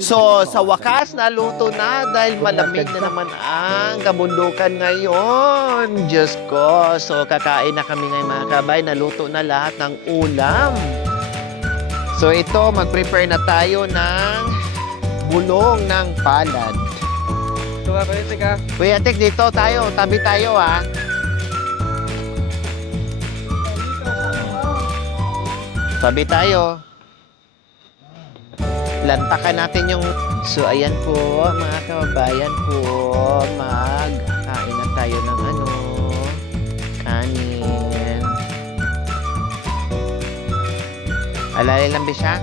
So, sa wakas, naluto na dahil malamig na naman ang kabundukan ngayon. Diyos ko. So, kakain na kami ngayon mga kabay. Naluto na lahat ng ulam. So, ito, mag-prepare na tayo ng bulong ng palad. Ito ka, Kuya Tik, ha? Kuya Tik, dito tayo. Tabi tayo, ha? Tabi tayo. Lantakan natin yung... So, ayan po, mga kababayan po. Magkain na tayo ng kanin. Alala lang, Bes, ha?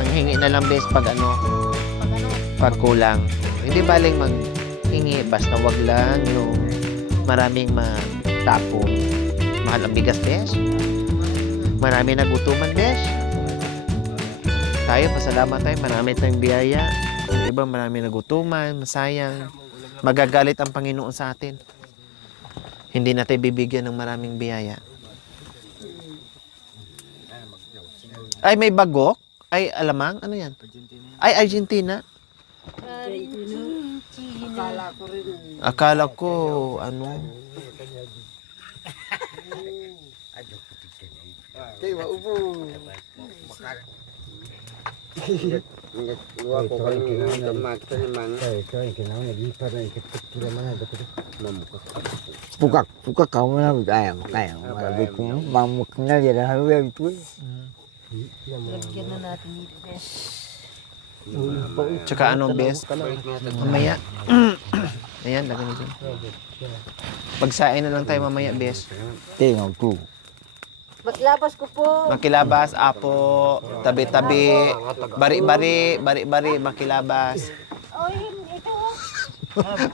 Manghingi na lang, Bes, pag pag kulang. Hindi baling manghingi, basta wag lang yung maraming matapong. Mahal ang bigas, Bes. Marami nagutuman, Bes. Tayo, pasalamat tayo. Marami tayong biyaya. Yung iba, marami nagutuman, masayang. Magagalit ang Panginoon sa atin. Hindi natin bibigyan ng maraming biyaya. Ay, may bagok? Ay, alamang? Ano yan? Ay, Argentina? Akala ko, ano? Kay maupo. Luwa ko kanina makita ni Mang. Kay kinaw na gipa na ikitik kila mana dapat mamuka. Pukak kau mana kaya malah ko mamuk na dia dah hawe itu. Lagyan na natin dito, Bes. Tsaka ano, Bes? Mamaya. Ayan, lagyan nyo dyan. Pagsain na lang tayo mamaya, Bes. Tengok tu. Maglabas ko po. Makilabas, apo, tabi-tabi, bari-bari, makilabas. Oh, ito.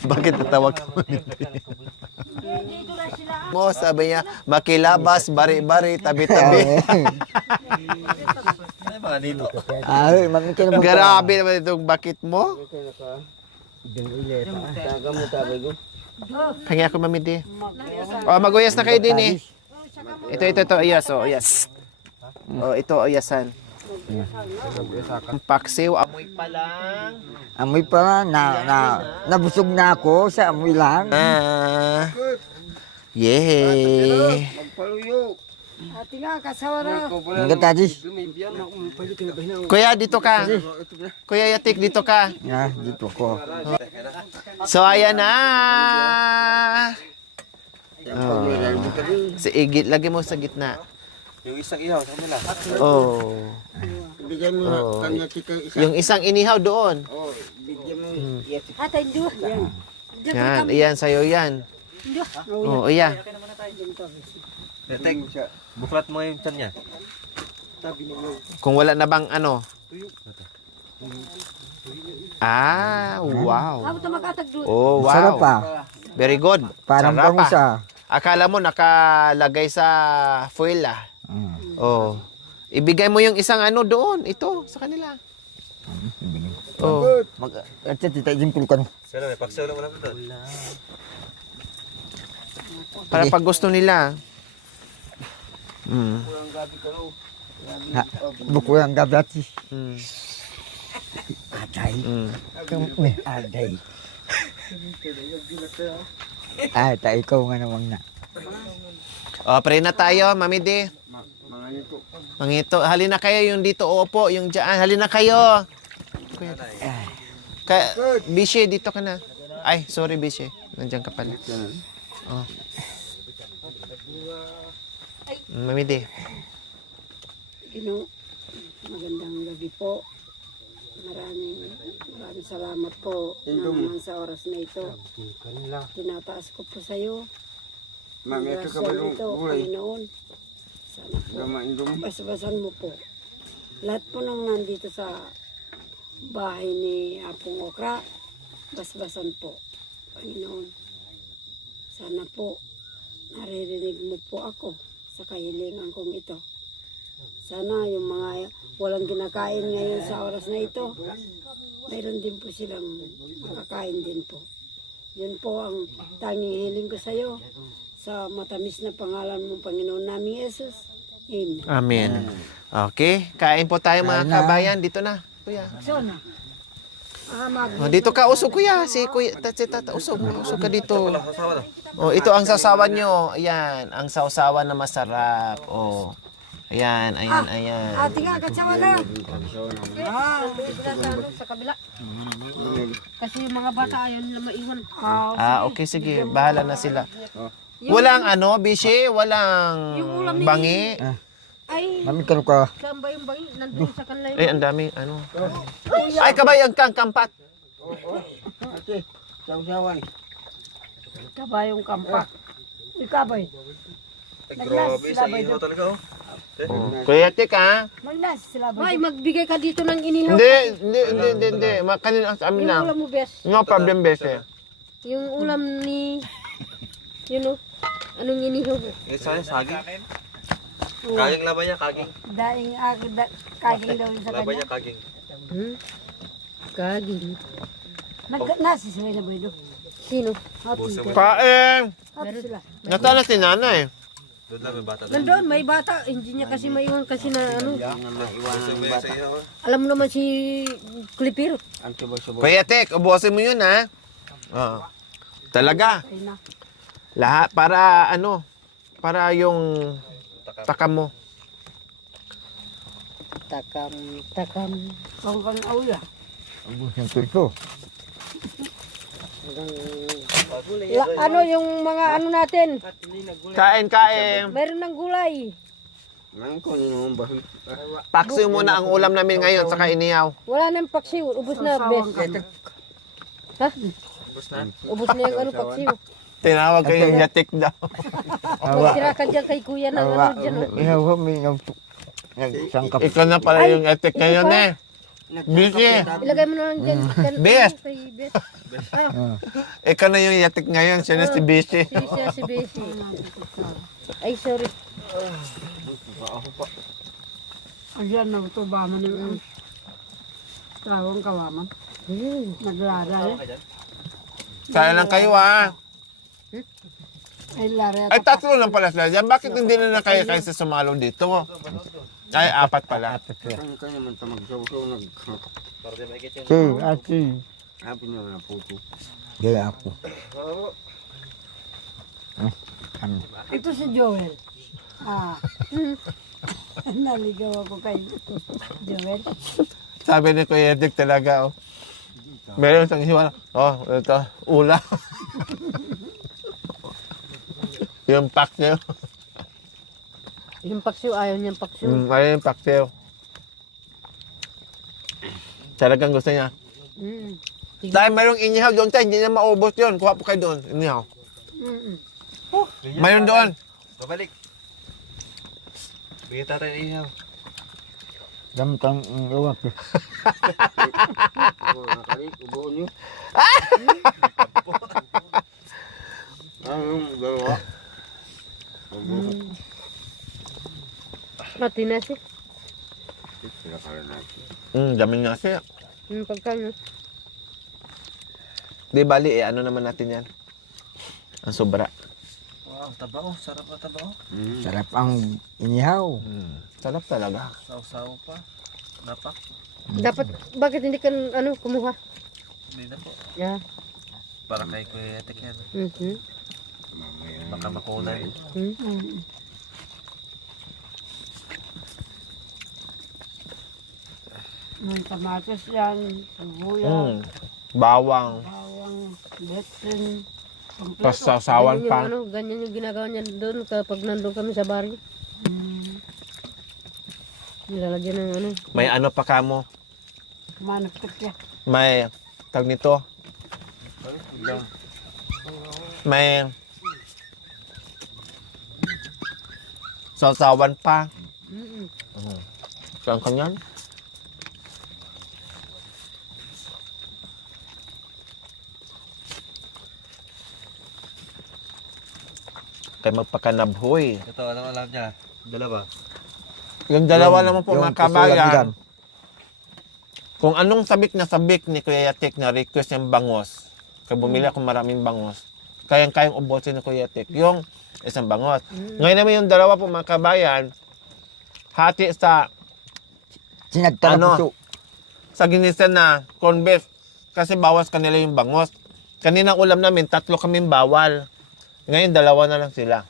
Bakit tatawag ka mo nito? Dito na sila. Mo, sabi niya, makilabas, bari-bari, tabi-tabi. Ay, makin mo. Grabe naman itong bakit mo. Taga mo tabi ko. Pangi ako mamidi. O, maguyas na kayo din eh. Ito, ayas, o, ayas. O, ito, ayasan. Ang paksiw, amoy pa lang. Amoy pa nabusog na ako sa amoy lang. Yay! Magpaluyo. Ati nga, kasawara. Hanggang tadi. Kuya, dito ka. Kuya Yatik, dito ka. Ya, dito ko. So, ayan na. Oh. Si Igit, lagi mo sa gitna. Yung isang ihaw sa kanila. Oh. Bigyan mo Oh. kanya kita isa. Yung isang inihaw doon. Oh, bigyan mo. Atay, do. Yan, iyan sa'yo yan. Oh, iya. Tek, buklat mo yung tiyan niya. Kung wala na bang ano. Ah, wow. Ako ito makatag do. Oh, Sarap wow. pa. Very good. Parang Sarap, bangus ah. Akala mo nakalagay sa foil ah. Oh. Ibigay mo yung isang ano doon. Ito, sa kanila. Oh. At tita jimpulkan. Sila, may paksaw lang wala doon. Para pag gusto nila. Mm. Buku yang gabati. Mm. Aday. Mm. Kami aday. Ah, tak ikaw nga naman na. Oh, pray na tayo, Mami D. Mangito. Halina kayo yung dito. Opo, yung dyan. Halina kayo. Bishe, dito ka na. Ay, sorry, Bishe. Nandiyan ka pala. Oh. Mami D. Magandang gabi po. Maraming salamat po naman sa oras na ito. Tinataas ko po sa iyo. Mami, ito ka ba yung ito, gulay? Panginoon. Sana po, Gamain dum. basbasan mo po. Lahat po nang nandito sa bahay ni Apong Okra, basbasan po. Panginoon, sana po, naririnig mo po ako sa kahilingan kong ito. Sana yung mga walang kinakain ngayon sa oras na ito, mayroon din po silang makakain din po. Yun po ang tanging hiling ko sa iyo. Sa matamis na pangalan mong Panginoon namin Jesus. Amen. Amen. Okay. Kain po tayo mga Kain na. kabayan. Dito na. Kuya. Oh, dito ka, usog kuya. Si kuya, tata, usog ka dito. Oh, ito ang sausawan nyo. Ayan, ang sausawan na masarap. Oh. Ayan. Ate nga, katsawa na. Sa kabila. Kasi yung mga bata ayaw nila maiwan. Okay, sige. Bahala na sila. Walang bishi? Walang Yung ulam ni- bangi? Ay, Mami kano ka? saan ba yung bangi? Nandun sa kanila yung... Ay, ang daming Ay, kabay, ang kampat. Ate, sawa-sawa ni. Kabayong kampak. Ikabay. Grabe, sa iho talaga oh. Kuya Tik, ha? Magnas sila ba? Ay, magbigay ka dito ng inihaw. Hindi. Kanina sa amin Yung na. ulam mo, bes. No problem, bese. Yung ulam ni... Anong inihaw mo? Sayang, saging. Kaging laban niya, kaging. Daing kaging daw yun sa Laban kanya. niya, kaging. Kaging. Nasi sila na ba ito? Sino? Buso mo. Kain! Meron sila. Nasaan na si nanay? Doon lang, may bata. Nandun, may bata. Hindi niya kasi maiwan kasi na ano. Buso mo yung sa iho. Alam mo naman si Klipiro. Ang subo-subo. Kuya Tik, ubusin mo yun, ha? Talaga. Ay na. Lahat, para para yung takam mo. Takam. Kang aula. Ang busang turko. Ano yung mga ano natin? Kain. Meron ng gulay. Ngayon ko nino ang bahit. Paksiw muna ang ulam namin ngayon sa inihaw. Wala nang paksiw. Ubus na, bes. Ha? Ubus na yung ano paksiw. Tinawag kayong yatik daw. Magtira ka dyan kay kuya ng ano dyan. Oh. Ihawa may nagsangkap. Ikaw na pala yung yatik ngayon, eh. Busy. Ilagay mo na lang dyan. Bes. Kay bes. Ikaw na yung yatik ngayon, siya na si Busy. Si Besi. Ay, sorry. Ayan, nagtuba mo ng tawang kawaman. Naglala eh. Kaya lang kayo, ha? Ay, lari at Ay, tatlo lang pala sila dyan. Bakit hindi na kayo sa sumalo dito? Ay, apat pala. Ang kanya man ta magsaw-saw Para di makikit yung... Okay, ate. Happy niyo na puto. Gaya ako. Ito si Joel. Naligaw ako kay Joel. Sabi ni Kuya Dick talaga, meron isang hiwa. Ito, ula. Yung paksiw. Yung paksiw, ayaw niyang paksiw. Ayun yung paksiw. Talagang gusto niya. Dahil mayroong inihaw doon tayo, hindi niya maubos yun. Kuha po kayo doon, inihaw. Mayroon doon. Babalik. Bigyan tatay ng ihaw. Damtang luwak. Nakalik, ubuon niyo. Yung dalawa. Mati na siya. Dami nga siya. Yung pagkano. Di bali, ano naman natin yan? Ang sobra. Wow, taba oh. Sarap na taba oh. Sarap ang inihaw. Sarap talaga. Saw-saw pa. Napak. Dapat, bakit hindi ka kumuha? Hindi na po. Yeah. Para kay Kuya Tek yan. Baka makulay. May kamatis yan, sibuyas, Bawang. bawang, betsin, Tapos sausawan pa. Ganyan yung ginagawa niya doon kapag nandun kami sa baryo. Nilalagyan ng ano. May ano pa kamo. manakit yan. May tag nito. May sausawan pa. Saan kanyan? Kay magpakanabhoy. Ito, anong alam niya? Dalawa. Yung dalawa naman po mga kabayan. kabayan. Kung anong sabik na sabik ni Kuya Tek na request yung bangos. Kaya bumili ako maraming bangos. Kayang-kayang ubusin ni Kuya Tek yung isang bangos. Ngayon naman yung dalawa po mga kabayan, hati sa Sinagtala Ano? puso. sa ginisa na corned beef. kasi bawas kanila yung bangos. Kaninang ulam namin, 3 kaming bawal. Ngayon, 2 na lang sila.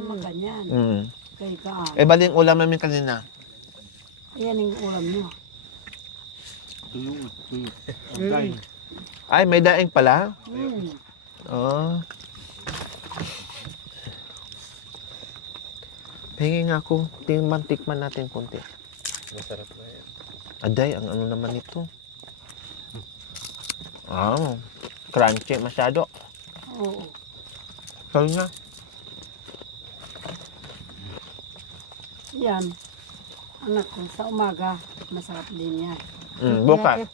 Maganyan. Mm. Kay ka. Eh, bali yung ulam namin kanina. Ayan yung ulam nyo. Ay, may daing pala. Mm. Oh. Pahingin nga ako. Tikman natin konti. Masarap na yan. Aday, ang ano naman ito. Crunchy masyado. Oo. Kaya nga. Yan. Anak ko, sa umaga, masarap din yan. Bukas.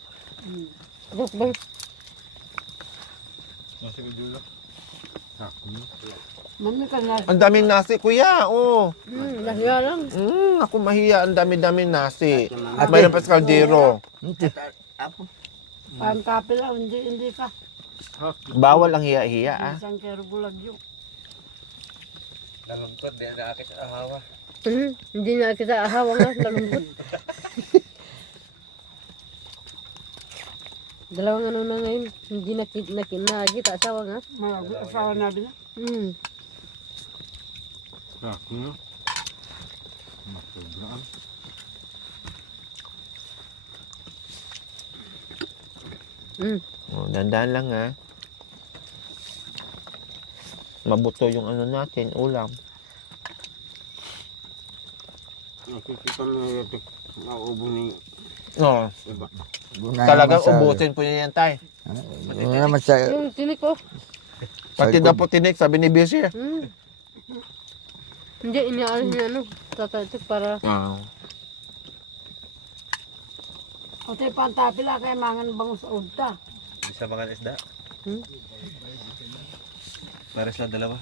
Nasa ulo. Mami ka na. Ang daming nasi, kuya. Oh. Lahiya lang. Ako mahiya. Ang dami-daming nasi. At mayroon pa sa kaldero. Pangkape lang, hindi ka. Bawal ang hiya-hiya, ah. Isang kero gulag yun. Nalungkot, di na akit sa ahawa. Hindi na kita ahawa nga, nalungkot. Dalawang ano na ngayon, hindi na kita asawa nga. Asawa na din. Oh, dandan lang, ah. Mabuto yung ano natin, ulam. Nakikita mo yung maubo ni... Oh, Diba? talagang ubusin po niya yan, tay. Yun naman sa... Yung tinik ko, Pati na po tinik, sabi ni Bishie. hindi inaalis niya ano, tatatik para Ah. O tayo pantapi lang kaya mangan bangus sa udta. Bisa makan isda. Hmm? Pares lang dalawa.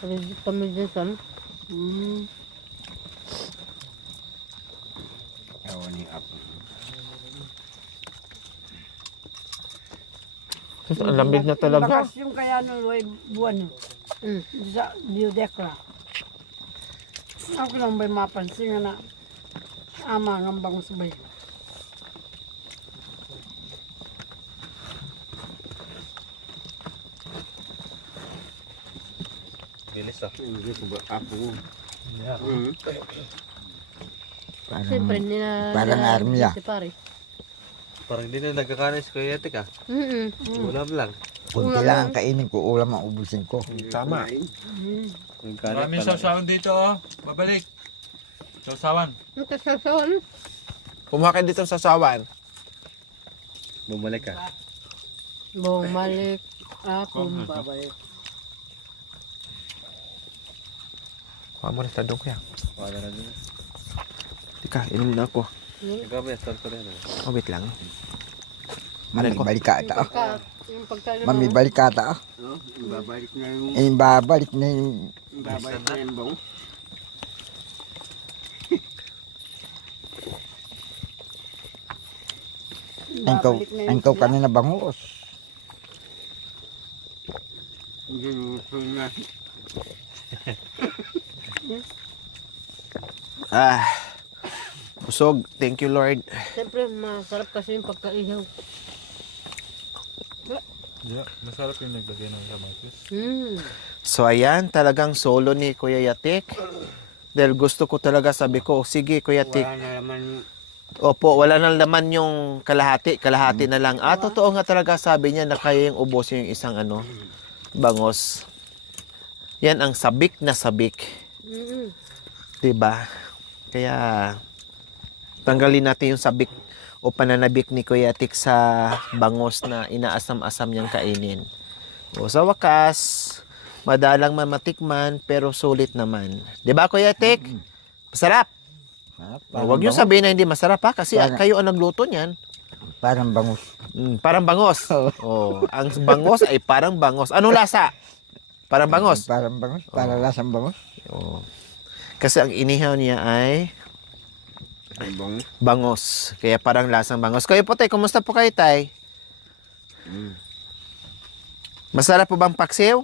kami din sa ano. Ewan ni Apo. Ang lamig na talaga. Bakas yung kaya nung buwan yun. Sa biodekla. Ako lang may mapansin nga na ama ng bangus ba yun. Bilis ah. Hindi ko ba Apo ko? Siyempre, nila... Parang army, ah. Si pare. Parang hindi na nagkakanin si Kuya Tek ah. Ulam lang. Kunti lang ang kainin ko, ulam ang ubusin ko. Tama. Nagkanin Maraming pala. sausawan dito, oh. Babalik. Sausawan. Ang kasasawan. Kumuha kayo dito sa sawan. Bumalik ka. Bumalik akong babalik. Kuha mo rin sa dong, kuya. Wala na din. Tika, inom na ako. Ikaw ba, start ko rin. Oh, wait lang. Mami, balikata. Yung pagkain Mami, balikata. Babalik na yung Eh, babalik na yung... babalik na yung bang. Angkaw kanina bangus. Ginuso na. Busog. Thank you, Lord. Siyempre, masarap kasi yung pagkaihaw. Yeah, masarap yung naglagay ng kamatis. So, ayan. Talagang solo ni Kuya Yatik. Dahil gusto ko talaga, sabi ko, sige, Kuya Yatik. Wala na naman. Opo, wala nang laman yung kalahati na lang. Totoo nga talaga sabi niya na kaya yung ubusin yung isang bangos. Yan ang sabik na sabik. 'Di ba? Kaya tanggalin natin yung sabik o pananabik ni Kuya Tik sa bangos na inaasam-asam niyang kainin. O sa wakas, madalang matikman pero sulit naman. 'Di ba, Kuya Tik? Masarap. Huwag niyo sabihin na hindi masarap, ha, kasi kayo ang nagluto niyan. Parang bangus. Parang bangos. Oh, ang bangos ay parang bangos. Anong lasa? Parang bangos. Parang bangus. Parang lasang bangus. Oh. Kasi ang inihaw niya ay bangos. Kaya parang lasang bangos. Kayo po, tay, kumusta po kayo, tay? Masarap po bang paksiw?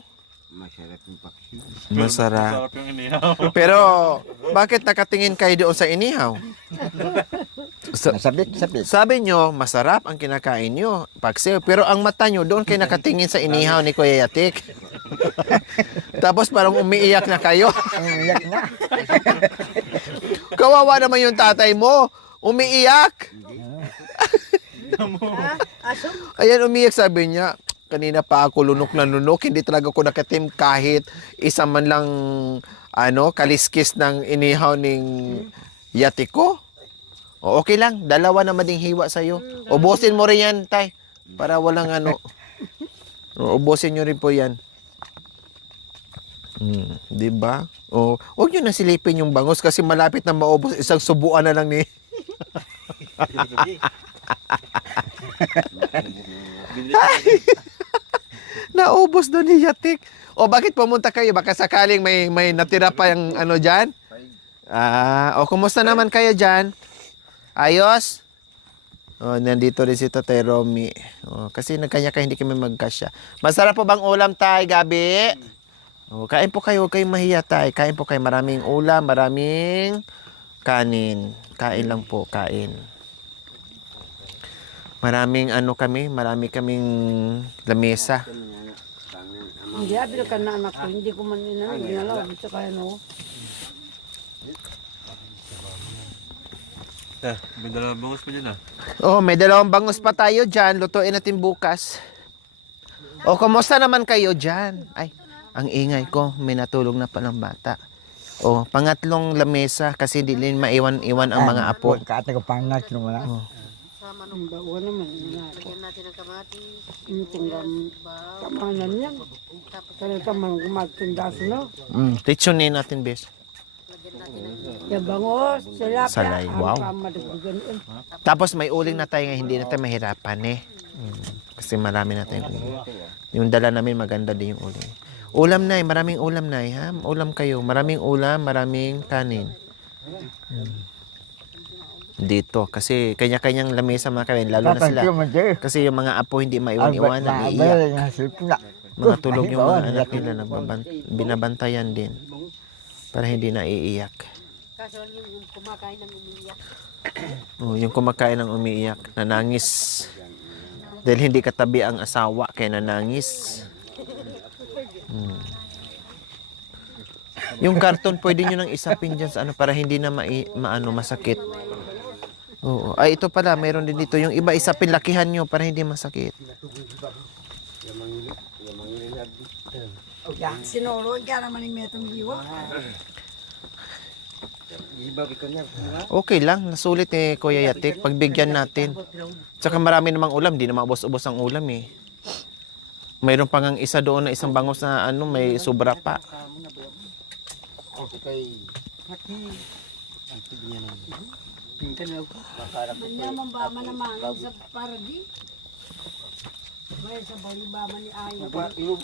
Masarap yung paksi. Masarap. Masarap yung inihaw. Pero, bakit nakatingin kayo doon sa inihaw? Sabit, sabit. Sabi nyo, masarap ang kinakain nyo, paksiw. Pero ang mata nyo, doon kayo nakatingin sa inihaw ni Kuya Yatik. Tapos parang umiiyak na kayo. Umiyak na. Kawawa naman yung tatay mo. Umiiyak. Ayan, umiiyak, sabi niya. Kanina pa ako lunok na lunok. Hindi talaga ako nakatim kahit isa man lang kaliskis ng inihaw ng Yatik ko. O, okay lang, dalawa naman ding hiwa sa'yo. Ubusin mo rin yan, tay. Para walang ubusin nyo rin po yan. Diba? O, huwag nyo na silipin yung bangus kasi malapit na maubos. Isang subuan na lang ni... Naubos doon ni Yatik. O, bakit pumunta kayo? Baka sakaling may natira pa yung dyan? Kumusta naman kayo dyan? Ayos? Nandito rin si Tatay Romy. Kasi nagkanya-kanya hindi kami magkasya. Masarap po bang ulam, tay, gabi? Kain po kayo, huwag kayong mahiya, tay. Kain po kayo, maraming ulam, maraming kanin. Kain lang po, kain. Maraming marami kaming lamesa. Hindi, abilo ka na anak ko. Hindi ko man ginalaw. Gusto kaya May dalawang bangus pa dyan May dalawang bangus pa tayo dyan. Lutuin natin bukas. Kumusta naman kayo dyan? Ay, ang ingay ko. May natulog na palang bata. Pangatlong lamesa kasi hindi din maiwan-iwan ang mga apo. Kata ko pangat nung wala. Ang bawa naman. Lagyan natin ng kamatis. Yung tinggam. Kamanan yan. Kaya tamang kumatindas, no? Titsunin natin, bes. Yung bangos, sila Salay, wow. Tapos may uling na tayo nga, hindi na tayo mahirapan Kasi marami na tayong uling. Yung dala namin maganda din yung uling. Ulam na maraming ulam na ha? Ulam kayo, maraming ulam, maraming kanin. Dito, kasi kanya-kanyang lamesa mga kawin, lalo na sila. Kasi yung mga apo hindi maiwan-iwan, naiiyak. Mga tulog yung mga anak nila, binabantayan din. Para hindi naiiyak. Kaso yung kumakain ng umiiyak. Yung kumakain ng umiiyak, nanangis. Dahil hindi katabi ang asawa, kaya nanangis. Yung karton, pwede nyo nang isapin dyan sa para hindi na masakit. Ay, ito pala, mayroon din dito. Yung iba, isapin, lakihan nyo para hindi masakit. Sinolo, kaya naman yung metong diwa. Okay lang, nasulit Kuya Yatik. Pagbigyan natin. Tsaka marami namang ulam, di na maubos-ubos ang ulam Mayroon pa ngang isa doon na isang bangus na may sobra pa. Manyaman ba manamang sa paradi? May sa bali ba man ni ayo.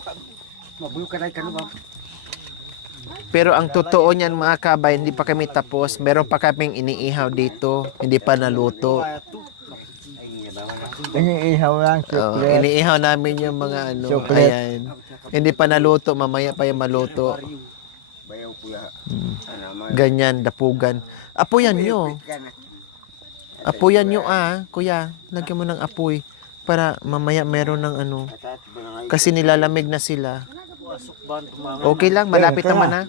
Pero ang totoo niyan mga kabay, hindi pa kami tapos. Meron pa kaming iniihaw dito. Hindi pa naluto. Iniihaw lang, chocolate. Iniihaw namin yung mga Chocolate. ayan. Hindi pa naluto, mamaya pa yung maluto. Ganyan, dapugan. Apoyan nyo. Apoyan nyo kuya. Lagyan mo ng apoy. Para mamaya meron ng Kasi nilalamig na sila. Okay lang, malapit naman na.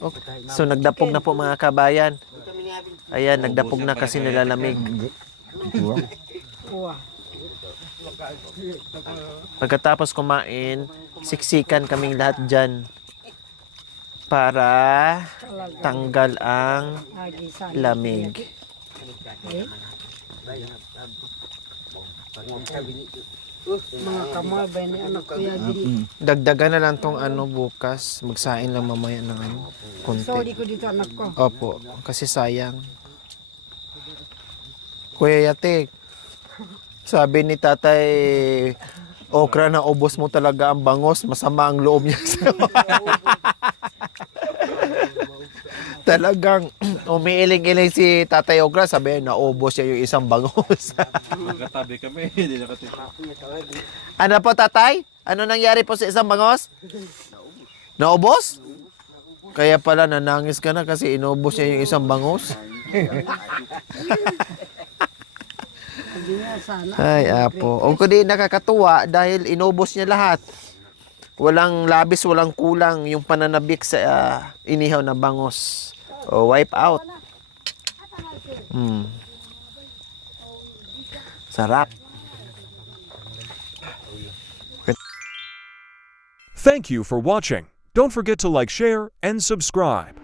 Okay. So nagdapog na po mga kabayan. Ayan, nagdapog na kasi nilalamig. Pagkatapos kumain, siksikan kaming lahat dyan para tanggal ang lamig. Mga kamabay ni anak ko yan din. Dagdagan na lang tong bukas. Magsain lang mamaya ng konti. Sorry ko dito anak ko. Opo, kasi sayang. Kuya Yatik, sabi ni Tatay Okra na ubos mo talaga ang bangos, masama ang loob niya. Talagang umiiling-iling si Tatay Okra, sabi naubos siya yung isang bangos. Magkatabi kami, hindi nakatira. Ano po, Tatay? Ano nangyari po sa isang bangos? Naubos? Kaya pala nanangis ka na kasi inubos niya yung isang bangus. Sabi niya, sana. Ay, apo. O kundi nakakatuwa dahil inubos niya lahat. Walang labis, walang kulang yung pananabik sa inihaw na bangus. O, wipe out. Sarap. Thank you for watching. Don't forget to like, share, and subscribe.